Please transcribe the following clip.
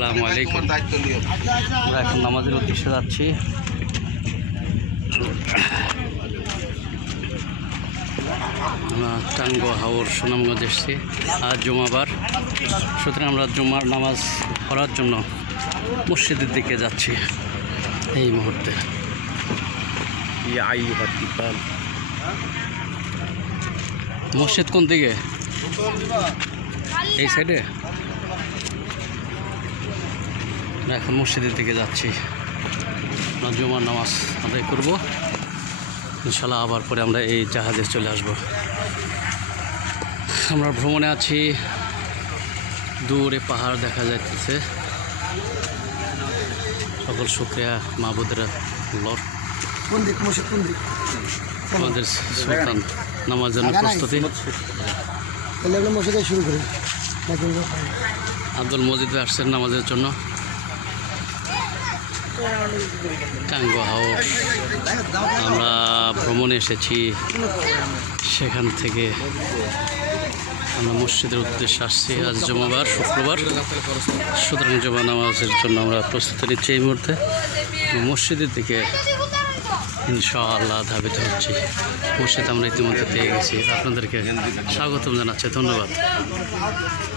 আসসালামু আলাইকুম। আমরা এখন নামাজের উদ্দেশ্যে যাচ্ছি। আমরা টাঙ্গুয়া হাওর সুনামগঞ্জ এসেছি। আজ জুমাবার, সুতরাং আমরা জুমার নামাজ পড়ার জন্য মসজিদের দিকে যাচ্ছি এই মুহূর্তে। মসজিদ কোন দিকে? এই সাইডে। এখন মসজিদের দিকে যাচ্ছি, আমরা জুমার নামাজ আদায় করব ইনশাল্লাহ। আবার পরে আমরা এই জাহাজে চলে আসব। আমরা ভ্রমণে আছি, দূরে পাহাড় দেখা যাচ্ছে। সকল শুকরিয়া মাহবুদের লর। আমাদের সুলতান নামার জন্য প্রস্তুতি। শুরু করি। আব্দুল মজিদ ভাই আসছেন নামাজের জন্য। টাঙ্গুয়া হাওর আমরা ভ্রমণে এসেছি, সেখান থেকে আমরা মসজিদের উদ্দেশ্যে আসছি। আজ জুমাবার, শুক্রবার, সুতরাং জুমা নামাজের জন্য আমরা প্রস্তুতি নিচ্ছি এই মুহূর্তে। মসজিদের দিকে ইনশাআল্লাহ ধাবিত হচ্ছি। মসজিদ আমরা ইতিমধ্যে পেয়ে গেছি, আপনাদেরকে স্বাগতম জানাচ্ছি। ধন্যবাদ।